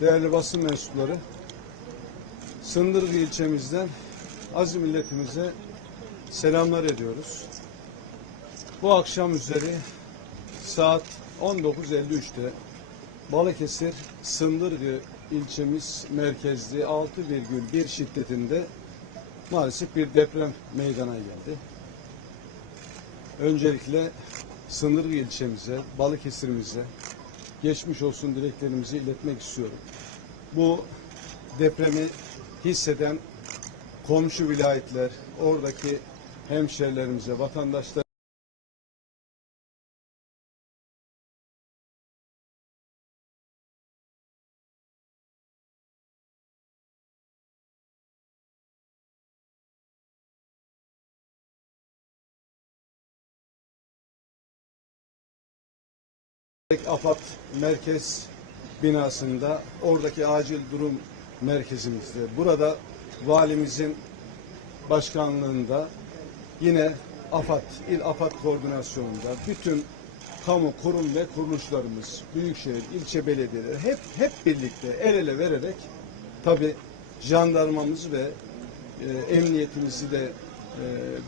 değerli basın mensupları, Sındırgı ilçemizden aziz milletimize selamlar ediyoruz. Bu akşam üzeri saat 19.53'te Balıkesir Sındırgı ilçemiz merkezli 6,1 şiddetinde maalesef bir deprem meydana geldi. Öncelikle Sındırgı ilçemize, Balıkesir'imize geçmiş olsun dileklerimizi iletmek istiyorum. Bu depremi hisseden komşu vilayetler, oradaki hemşerilerimize, vatandaşlar AFAD merkez binasında oradaki acil durum merkezimizde. Burada valimizin başkanlığında yine AFAD, İl AFAD koordinasyonunda bütün kamu kurum ve kuruluşlarımız, büyükşehir, ilçe belediyeleri hep hep birlikte el ele vererek tabi jandarmamız ve e, emniyetimizi de e,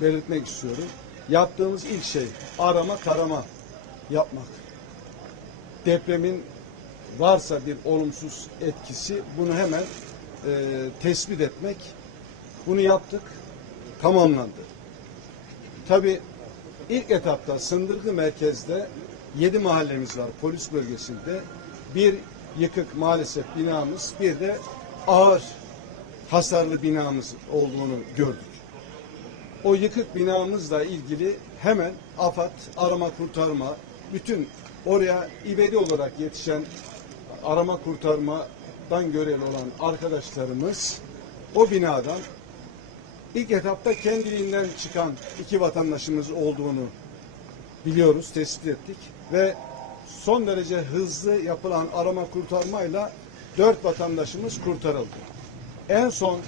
belirtmek istiyorum. Yaptığımız ilk şey arama tarama yapmak depremin varsa bir olumsuz etkisi bunu hemen e, tespit etmek. Bunu yaptık. Tamamlandı. Tabi ilk etapta Sındırgı merkezde 7 mahallemiz var polis bölgesinde. Bir yıkık maalesef binamız bir de ağır hasarlı binamız olduğunu gördük. O yıkık binamızla ilgili hemen AFAD, arama kurtarma, bütün oraya ibedi olarak yetişen arama kurtarmadan görevli olan arkadaşlarımız o binadan ilk etapta kendiliğinden çıkan iki vatandaşımız olduğunu biliyoruz, tespit ettik ve son derece hızlı yapılan arama kurtarmayla dört vatandaşımız kurtarıldı. En son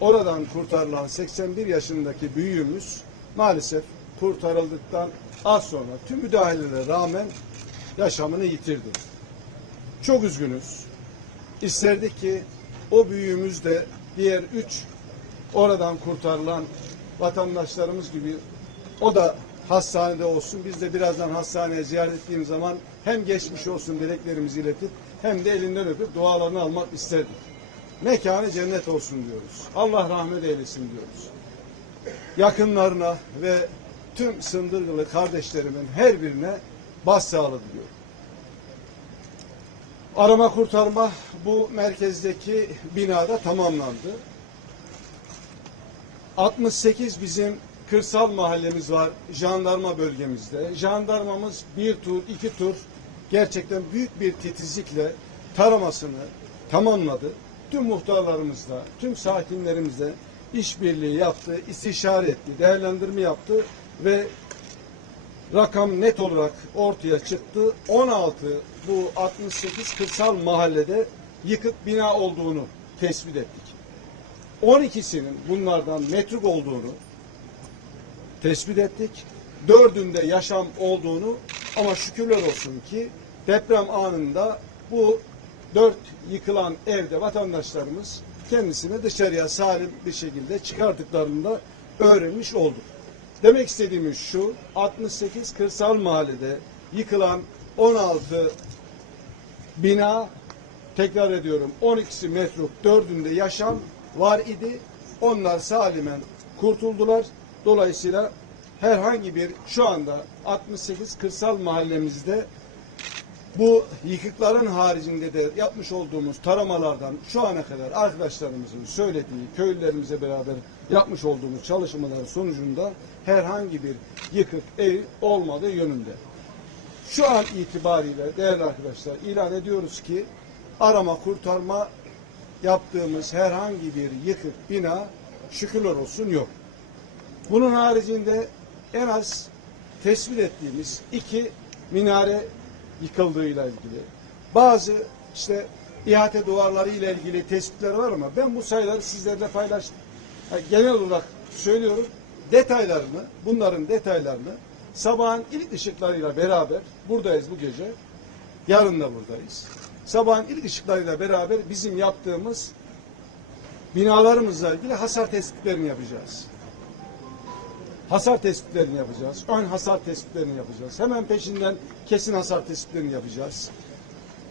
oradan kurtarılan 81 yaşındaki büyüğümüz maalesef kurtarıldıktan az sonra tüm müdahalelere rağmen yaşamını yitirdi. Çok üzgünüz. İsterdik ki o büyüğümüz de diğer üç oradan kurtarılan vatandaşlarımız gibi o da hastanede olsun. Biz de birazdan hastaneye ziyaret ettiğim zaman hem geçmiş olsun dileklerimizi iletip hem de elinden öpüp dualarını almak isterdik. Mekanı cennet olsun diyoruz. Allah rahmet eylesin diyoruz. Yakınlarına ve tüm Sındırgılı kardeşlerimin her birine başsağlığı diliyorum. Arama kurtarma bu merkezdeki binada tamamlandı. 68 bizim kırsal mahallemiz var jandarma bölgemizde. Jandarmamız bir tur, iki tur gerçekten büyük bir titizlikle taramasını tamamladı. Tüm muhtarlarımızla, tüm sakinlerimizle işbirliği yaptı, istişare etti, değerlendirme yaptı ve rakam net olarak ortaya çıktı. 16 bu 68 kırsal mahallede yıkık bina olduğunu tespit ettik. 12'sinin bunlardan metruk olduğunu tespit ettik. Dördünde yaşam olduğunu ama şükürler olsun ki deprem anında bu dört yıkılan evde vatandaşlarımız kendisini dışarıya salim bir şekilde çıkardıklarında öğrenmiş olduk. Demek istediğimiz şu 68 kırsal mahallede yıkılan 16 bina tekrar ediyorum 12'si metruk 4'ünde yaşam var idi. Onlar salimen kurtuldular. Dolayısıyla herhangi bir şu anda 68 kırsal mahallemizde bu yıkıkların haricinde de yapmış olduğumuz taramalardan şu ana kadar arkadaşlarımızın söylediği köylülerimize beraber yapmış olduğumuz çalışmalar sonucunda herhangi bir yıkık ev olmadığı yönünde. Şu an itibariyle değerli arkadaşlar ilan ediyoruz ki arama kurtarma yaptığımız herhangi bir yıkık bina şükürler olsun yok. Bunun haricinde en az tespit ettiğimiz iki minare yıkıldığıyla ilgili. Bazı işte ihate duvarları ile ilgili tespitler var ama ben bu sayıları sizlerle paylaştım. Yani genel olarak söylüyorum detaylarını, bunların detaylarını sabahın ilk ışıklarıyla beraber buradayız bu gece. Yarın da buradayız. sabahın ilk ışıklarıyla beraber bizim yaptığımız binalarımızla ilgili hasar tespitlerini yapacağız. Hasar tespitlerini yapacağız. Ön hasar tespitlerini yapacağız. Hemen peşinden kesin hasar tespitlerini yapacağız.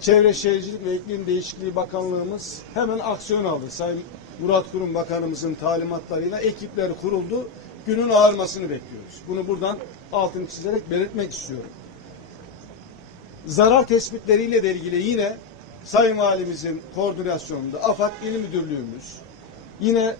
Çevre Şehircilik ve İklim Değişikliği Bakanlığımız hemen aksiyon aldı. Sayın Murat Kurum Bakanımızın talimatlarıyla ekipler kuruldu. Günün ağarmasını bekliyoruz. Bunu buradan altını çizerek belirtmek istiyorum. Zarar tespitleriyle de ilgili yine Sayın Valimizin koordinasyonunda AFAD İl Müdürlüğümüz, yine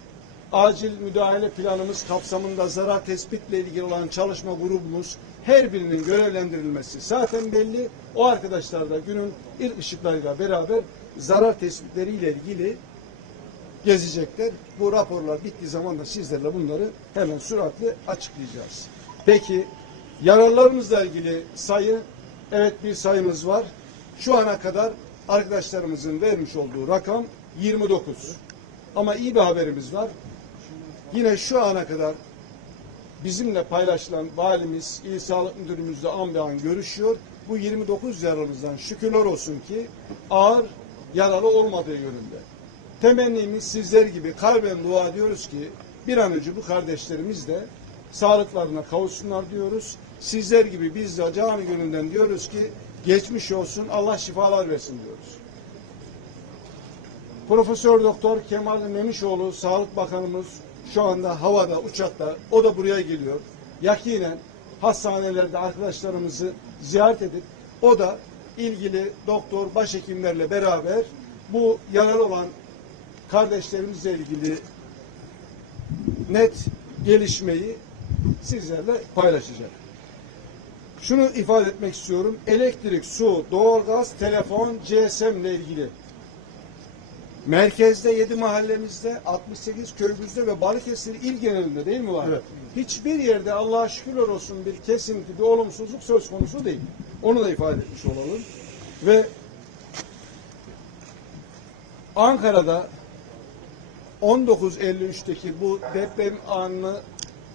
acil müdahale planımız kapsamında zarar tespitle ilgili olan çalışma grubumuz her birinin görevlendirilmesi zaten belli. O arkadaşlar da günün ilk ışıklarıyla beraber zarar tespitleriyle ilgili gezecekler. Bu raporlar bittiği zaman da sizlerle bunları hemen süratle açıklayacağız. Peki yararlarımızla ilgili sayı evet bir sayımız var. Şu ana kadar arkadaşlarımızın vermiş olduğu rakam 29. Ama iyi bir haberimiz var. Yine şu ana kadar bizimle paylaşılan valimiz, İl Sağlık Müdürümüzle an be an görüşüyor. Bu 29 yaralımızdan şükürler olsun ki ağır yaralı olmadığı yönünde. Temennimiz sizler gibi kalben dua ediyoruz ki bir an önce bu kardeşlerimiz de sağlıklarına kavuşsunlar diyoruz. Sizler gibi biz de canı gönülden diyoruz ki geçmiş olsun Allah şifalar versin diyoruz. Profesör Doktor Kemal Memişoğlu Sağlık Bakanımız şu anda havada, uçakta. O da buraya geliyor. Yakinen hastanelerde arkadaşlarımızı ziyaret edip o da ilgili doktor, başhekimlerle beraber bu yaralı olan kardeşlerimizle ilgili net gelişmeyi sizlerle paylaşacak. Şunu ifade etmek istiyorum. Elektrik, su, doğalgaz, telefon, GSM ile ilgili Merkezde 7 mahallemizde, 68 köyümüzde ve Balıkesir il genelinde değil mi var? Evet. Hiçbir yerde Allah'a şükürler olsun bir kesinti, bir olumsuzluk söz konusu değil. Onu da ifade etmiş olalım. Ve Ankara'da 1953'teki bu deprem anını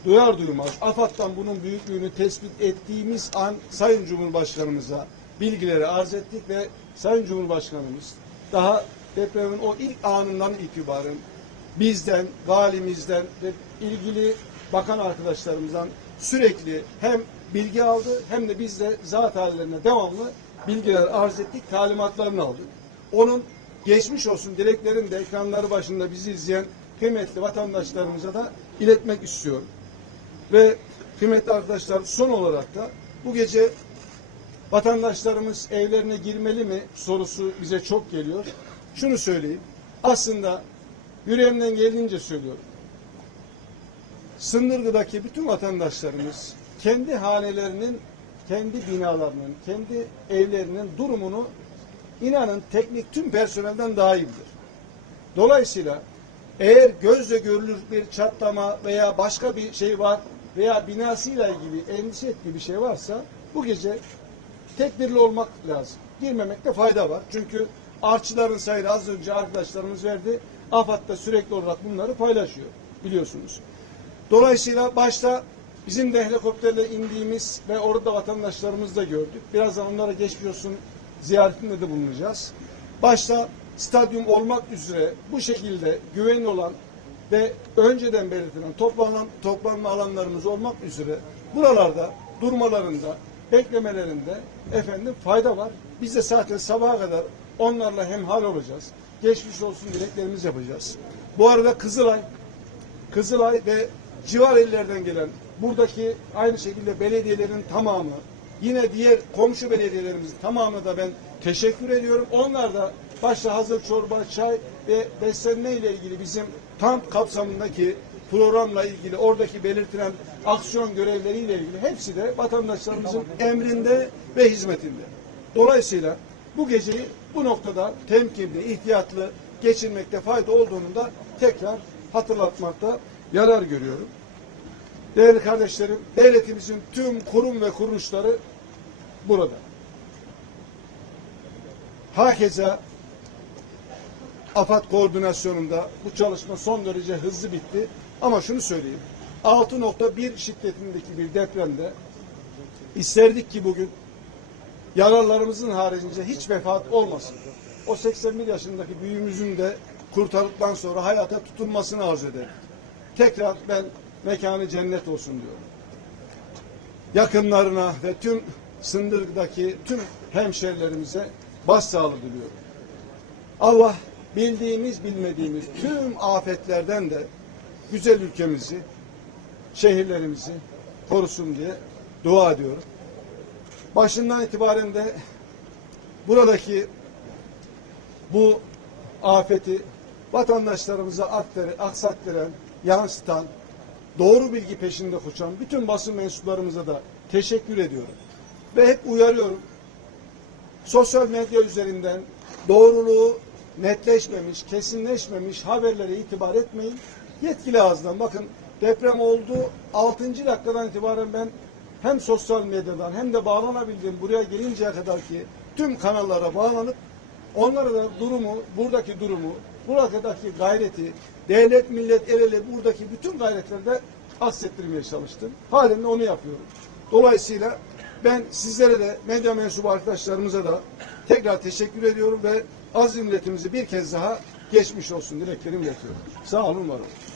duyar duymaz AFAD'dan bunun büyüklüğünü tespit ettiğimiz an Sayın Cumhurbaşkanımıza bilgileri arz ettik ve Sayın Cumhurbaşkanımız daha depremin o ilk anından itibaren bizden, valimizden ve ilgili bakan arkadaşlarımızdan sürekli hem bilgi aldı hem de biz de zat hallerine devamlı bilgiler arz ettik, talimatlarını aldık. Onun geçmiş olsun dileklerini de ekranları başında bizi izleyen kıymetli vatandaşlarımıza da iletmek istiyorum. Ve kıymetli arkadaşlar son olarak da bu gece vatandaşlarımız evlerine girmeli mi sorusu bize çok geliyor. Şunu söyleyeyim. Aslında yüreğimden geldiğince söylüyorum. Sındırgı'daki bütün vatandaşlarımız kendi hanelerinin, kendi binalarının, kendi evlerinin durumunu inanın teknik tüm personelden daha iyi bilir. Dolayısıyla eğer gözle görülür bir çatlama veya başka bir şey var veya binasıyla ilgili endişe ettiği bir şey varsa bu gece tedbirli olmak lazım. Girmemekte fayda var. Çünkü artçıların sayısı az önce arkadaşlarımız verdi. AFAD da sürekli olarak bunları paylaşıyor biliyorsunuz. Dolayısıyla başta bizim de helikopterle indiğimiz ve orada vatandaşlarımızı da gördük. Birazdan onlara geçmiş olsun ziyaretinde de bulunacağız. Başta stadyum olmak üzere bu şekilde güvenli olan ve önceden belirtilen toplanan toplanma alanlarımız olmak üzere buralarda durmalarında, beklemelerinde efendim fayda var. Biz de zaten sabaha kadar onlarla hemhal olacağız. Geçmiş olsun dileklerimizi yapacağız. Bu arada Kızılay, Kızılay ve civar illerden gelen buradaki aynı şekilde belediyelerin tamamı, yine diğer komşu belediyelerimizin tamamına da ben teşekkür ediyorum. Onlar da başta hazır çorba, çay ve beslenme ile ilgili bizim kamp kapsamındaki programla ilgili oradaki belirtilen aksiyon görevleriyle ilgili hepsi de vatandaşlarımızın emrinde ve hizmetinde. Dolayısıyla bu geceyi bu noktada temkinli, ihtiyatlı geçirmekte fayda olduğunu da tekrar hatırlatmakta yarar görüyorum. Değerli kardeşlerim, devletimizin tüm kurum ve kuruluşları burada. Hakeza AFAD koordinasyonunda bu çalışma son derece hızlı bitti. Ama şunu söyleyeyim. 6.1 şiddetindeki bir depremde isterdik ki bugün yaralarımızın haricince hiç vefat olmasın. o 81 yaşındaki büyüğümüzün de kurtardıktan sonra hayata tutunmasını arzu ederim. Tekrar ben mekanı cennet olsun diyorum. Yakınlarına ve tüm Sındırgı'daki tüm hemşerilerimize başsağlığı diliyorum. Allah bildiğimiz bilmediğimiz tüm afetlerden de güzel ülkemizi, şehirlerimizi korusun diye dua ediyorum. Başından itibaren de buradaki bu afeti vatandaşlarımıza aksattıran, yansıtan, doğru bilgi peşinde koşan bütün basın mensuplarımıza da teşekkür ediyorum. Ve hep uyarıyorum. Sosyal medya üzerinden doğruluğu netleşmemiş, kesinleşmemiş haberlere itibar etmeyin. Yetkili ağızdan bakın deprem oldu 6. dakikadan itibaren ben hem sosyal medyadan hem de bağlanabildiğim buraya gelinceye kadar ki tüm kanallara bağlanıp onlara da durumu, buradaki durumu, buradaki gayreti, devlet, millet, el ele buradaki bütün gayretlerde aksettirmeye çalıştım. Halen de onu yapıyorum. Dolayısıyla ben sizlere de medya mensubu arkadaşlarımıza da tekrar teşekkür ediyorum ve aziz milletimizi bir kez daha geçmiş olsun dileklerimi iletiyorum. Sağ olun, var olun.